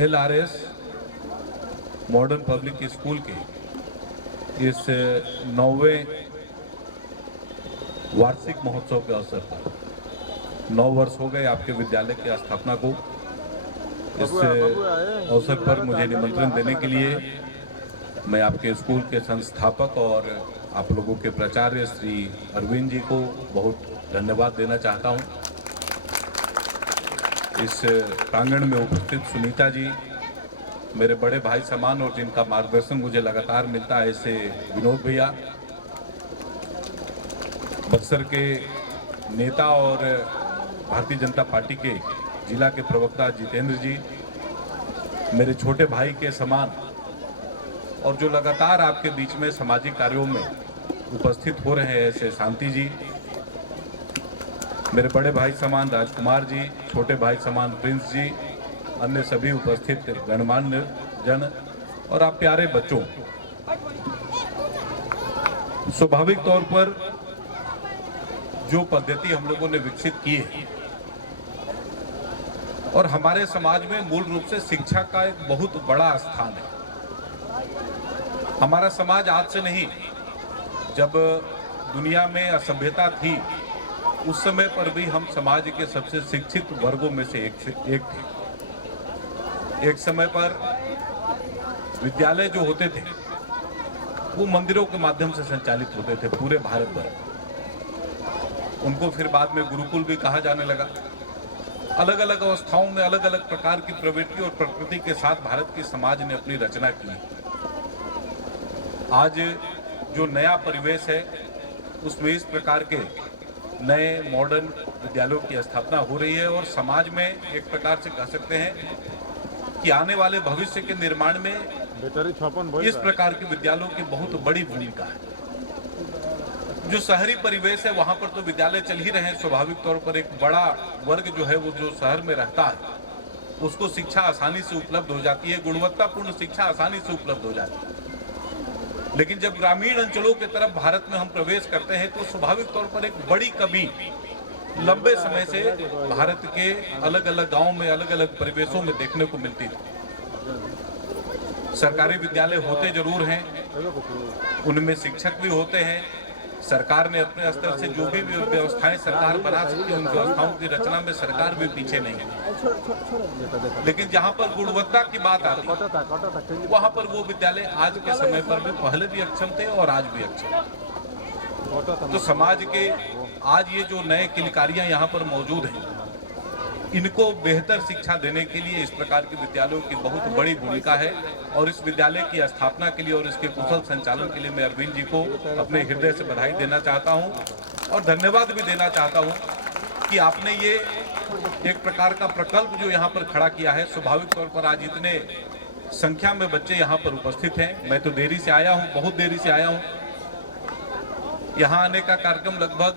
LRS modern public school के इस 9वें वार्षिक महोत्सव के अवसर पर 9 वर्ष हो गए आपके विद्यालय की स्थापना को। इस अवसर पर मुझे निमंत्रण देने के लिए मैं आपके स्कूल के संस्थापक और आप लोगों के प्राचार्य श्री अरविंद जी को बहुत धन्यवाद देना चाहता हूं। इस प्रांगण में उपस्थित सुनीता जी, मेरे बड़े भाई समान और जिनका मार्गदर्शन मुझे लगातार मिलता है, ऐसे विनोद भैया, बक्सर के नेता और भारतीय जनता पार्टी के जिला के प्रवक्ता जितेंद्र जी, मेरे छोटे भाई के समान और जो लगातार आपके बीच में सामाजिक कार्यों में उपस्थित हो रहे हैं, ऐसे शांति जी, मेरे बड़े भाई समान राजकुमार जी, छोटे भाई समान प्रिंस जी, अन्य सभी उपस्थित गणमान्य जन और आप प्यारे बच्चों, स्वाभाविक तौर पर जो पद्धति हम लोगों ने विकसित की है और हमारे समाज में मूल रूप से शिक्षा का एक बहुत बड़ा स्थान है। हमारा समाज आज से नहीं, जब दुनिया में असभ्यता थी उस समय पर भी हम समाज के सबसे शिक्षित वर्गों में से एक थे। एक समय पर विद्यालय जो होते थे वो मंदिरों के माध्यम से संचालित होते थे पूरे भारत भर। उनको फिर बाद में गुरुकुल भी कहा जाने लगा। अलग अलग अवस्थाओं में अलग अलग प्रकार की प्रवृत्ति और प्रकृति के साथ भारत की समाज ने अपनी रचना की। आज जो नया परिवेश है उसमें इस प्रकार के नए मॉडर्न विद्यालयों की स्थापना हो रही है और समाज में एक प्रकार से कह सकते हैं कि आने वाले भविष्य के निर्माण में इस प्रकार के विद्यालयों की बहुत बड़ी भूमिका है। जो शहरी परिवेश है वहां पर तो विद्यालय चल ही रहे हैं, स्वाभाविक तौर पर एक बड़ा वर्ग जो है वो जो शहर में रहता है उसको शिक्षा आसानी से उपलब्ध हो जाती है, गुणवत्तापूर्ण शिक्षा आसानी से उपलब्ध हो जाती है। लेकिन जब ग्रामीण अंचलों की तरफ भारत में हम प्रवेश करते हैं तो स्वाभाविक तौर पर एक बड़ी कमी लंबे समय से भारत के अलग अलग गांवों में अलग अलग परिवेशों में देखने को मिलती थी। सरकारी विद्यालय होते जरूर हैं, उनमें शिक्षक भी होते हैं, सरकार ने अपने स्तर से जो भी व्यवस्थाएं सरकार बना सकती है उन व्यवस्थाओं की रचना में सरकार भी पीछे नहीं है। लेकिन जहां पर गुणवत्ता की बात आती है वहां पर वो विद्यालय आज के समय पर भी पहले भी अक्षम थे और आज भी अक्षम। तो समाज के आज ये जो नए किलकारियां यहाँ पर मौजूद हैं, इनको बेहतर शिक्षा देने के लिए इस प्रकार के विद्यालयों की बहुत बड़ी भूमिका है और इस विद्यालय की स्थापना के लिए और इसके कुशल संचालन के लिए मैं अरविंद जी को अपने हृदय से बधाई देना चाहता हूं और धन्यवाद भी देना चाहता हूं कि आपने ये एक प्रकार का प्रकल्प जो यहाँ पर खड़ा किया है। स्वाभाविक तौर पर आज इतने संख्या में बच्चे यहाँ पर उपस्थित हैं। मैं तो देरी से आया हूँ, बहुत देरी से आया हूँ। यहाँ आने का कार्यक्रम लगभग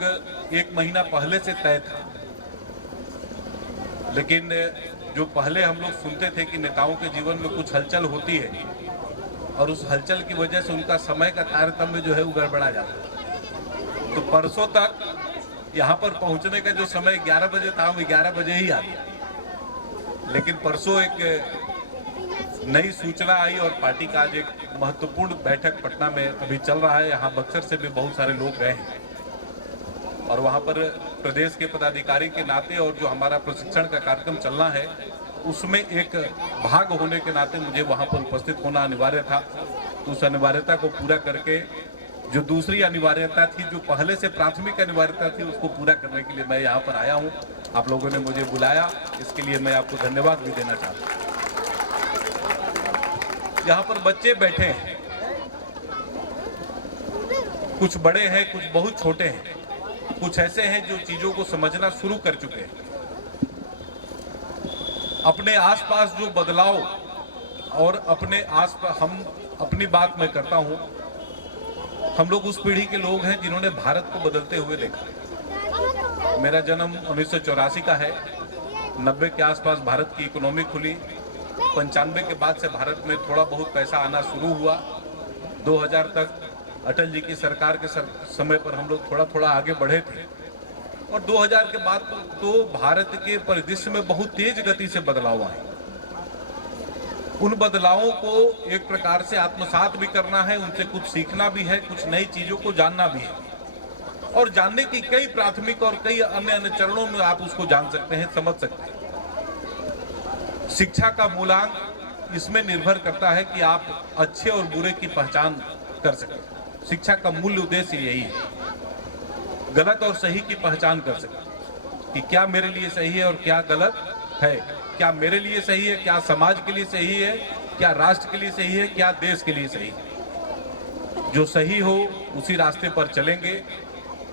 1 महीना पहले से तय था, लेकिन जो पहले हम लोग सुनते थे कि नेताओं के जीवन में कुछ हलचल होती है और उस हलचल की वजह से उनका समय का तारतम्य जो है वो गड़बड़ा जाता है। तो परसों तक यहाँ पर पहुँचने का जो समय 11 बजे था, हम 11 बजे ही आ गए। लेकिन परसों एक नई सूचना आई और पार्टी का आज एक महत्वपूर्ण बैठक पटना में अभी चल रहा है। यहाँ बक्सर से भी बहुत सारे लोग गए हैं और वहाँ पर प्रदेश के पदाधिकारी के नाते और जो हमारा प्रशिक्षण का कार्यक्रम चलना है उसमें एक भाग होने के नाते मुझे वहाँ पर उपस्थित होना अनिवार्य था। तो उस अनिवार्यता को पूरा करके जो दूसरी अनिवार्यता थी, जो पहले से प्राथमिक अनिवार्यता थी, उसको पूरा करने के लिए मैं यहाँ पर आया हूँ। आप लोगों ने मुझे बुलाया, इसके लिए मैं आपको धन्यवाद भी देना चाहता हूँ। यहाँ पर बच्चे बैठे हैं, कुछ बड़े हैं, कुछ बहुत छोटे हैं, कुछ ऐसे हैं जो चीजों को समझना शुरू कर चुके हैं। अपने आसपास जो बदलाव और अपने आसपास, हम अपनी बात मैं करता हूं, हम लोग उस पीढ़ी के लोग हैं जिन्होंने भारत को बदलते हुए देखा। मेरा जन्म 1984 का है। 90 के आसपास भारत की इकोनॉमी खुली। 95 के बाद से भारत में थोड़ा बहुत पैसा आना शुरू हुआ। 2000 तक अटल जी की सरकार के समय पर हम लोग थोड़ा थोड़ा आगे बढ़े थे और 2000 के बाद तो भारत के परिदृश्य में बहुत तेज गति से बदलाव आए। उन बदलावों को एक प्रकार से आत्मसात भी करना है, उनसे कुछ सीखना भी है, कुछ नई चीजों को जानना भी है। और जानने की कई प्राथमिक और कई अन्य अन्य चरणों में आप उसको जान सकते हैं, समझ सकते हैं। शिक्षा का मूलांक इसमें निर्भर करता है कि आप अच्छे और बुरे की पहचान कर सकें। शिक्षा का मूल उद्देश्य यही है, गलत और सही की पहचान कर सकें कि क्या मेरे लिए सही है और क्या गलत है, क्या मेरे लिए सही है, क्या समाज के लिए सही है, क्या राष्ट्र के लिए सही है, क्या देश के लिए सही है। जो सही हो उसी रास्ते पर चलेंगे,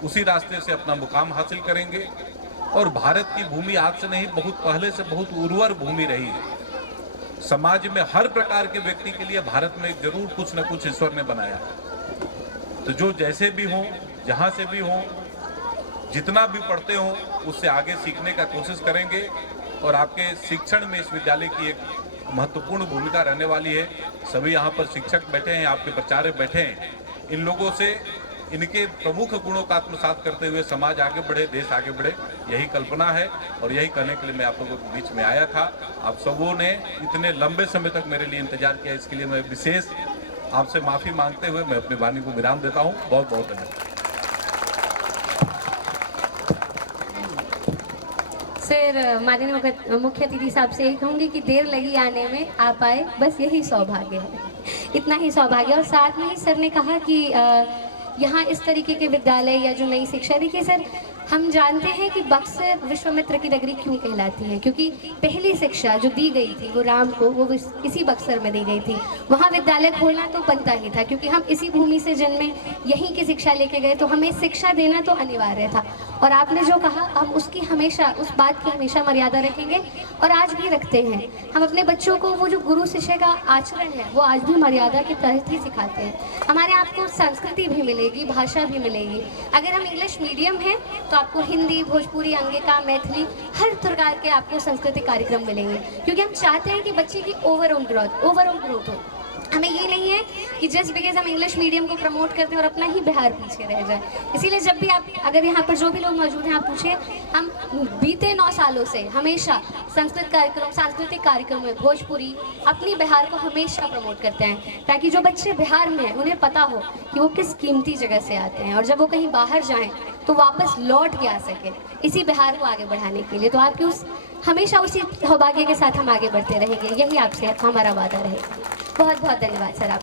उसी रास्ते से अपना मुकाम हासिल करेंगे। और भारत की भूमि आज से नहीं, बहुत पहले से बहुत उर्वर भूमि रही है। समाज में हर प्रकार के व्यक्ति के लिए भारत में जरूर कुछ न कुछ ईश्वर ने बनाया। तो जो जैसे भी हों, जहां से भी हों, जितना भी पढ़ते हों, उससे आगे सीखने का कोशिश करेंगे। और आपके शिक्षण में इस विद्यालय की एक महत्वपूर्ण भूमिका रहने वाली है। सभी यहाँ पर शिक्षक बैठे हैं, आपके प्राचार्य बैठे हैं। इन लोगों से इनके प्रमुख गुणों का आत्मसात करते हुए समाज आगे बढ़े, देश आगे बढ़े, यही कल्पना है। और यही करने के लिए मैं आप लोगों के बीच में आया था। आप सबों ने इतने लंबे समय तक मेरे लिए इंतजार किया, इसके लिए मैं विशेष आपसे माफी मांगते हुए मैं अपनी वाणी को विराम देता हूँ। बहुत बहुत धन्यवाद। सर, माननीय मुख्य अतिथि साहब से यही कहूँगी कि देर लगी आने में, आप आए, बस यही सौभाग्य है, इतना ही सौभाग्य। और साथ में ही सर ने कहा कि यहाँ इस तरीके के विद्यालय या जो नई शिक्षा, देखिए सर, हम जानते हैं कि बक्सर विश्वामित्र की नगरी क्यों कहलाती है, क्योंकि पहली शिक्षा जो दी गई थी वो राम को, वो इसी बक्सर में दी गई थी। वहाँ विद्यालय खोलना तो बनता ही था, क्योंकि हम इसी भूमि से जन्मे, यहीं की शिक्षा लेके गए, तो हमें शिक्षा देना तो अनिवार्य था। और आपने जो कहा, हम उसकी हमेशा, उस बात की हमेशा मर्यादा रखेंगे और आज भी रखते हैं। हम अपने बच्चों को वो जो गुरु शिष्य का आचरण है वो आज भी मर्यादा के तहत ही सिखाते हैं। हमारे आपको संस्कृति भी मिलेगी, भाषा भी मिलेगी। अगर हम इंग्लिश मीडियम हैं तो आपको हिंदी, भोजपुरी, अंगिका, मैथिली, हर प्रकार के आपको सांस्कृतिक कार्यक्रम मिलेंगे, क्योंकि हम चाहते हैं कि बच्चे की ओवरऑल ग्रोथ हो। हमें ये नहीं है कि जस्ट बिकॉज हम इंग्लिश मीडियम को प्रमोट करते हैं और अपना ही बिहार पीछे रह जाए। इसीलिए जब भी आप, अगर यहाँ पर जो भी लोग मौजूद हैं, आप पूछिए, हम बीते 9 सालों से हमेशा सांस्कृतिक कार्यक्रम में भोजपुरी, अपनी बिहार को हमेशा प्रमोट करते हैं, ताकि जो बच्चे बिहार में हैं उन्हें पता हो कि वो किस कीमती जगह से आते हैं, और जब वो कहीं बाहर जाएँ तो वापस लौट के आ सके, इसी बिहार को आगे बढ़ाने के लिए। तो आपके हमेशा उसी सौभाग्य के साथ हम आगे बढ़ते रहेंगे, यही आपसे हमारा वादा रहेगा। बहुत बहुत धन्यवाद सर। आप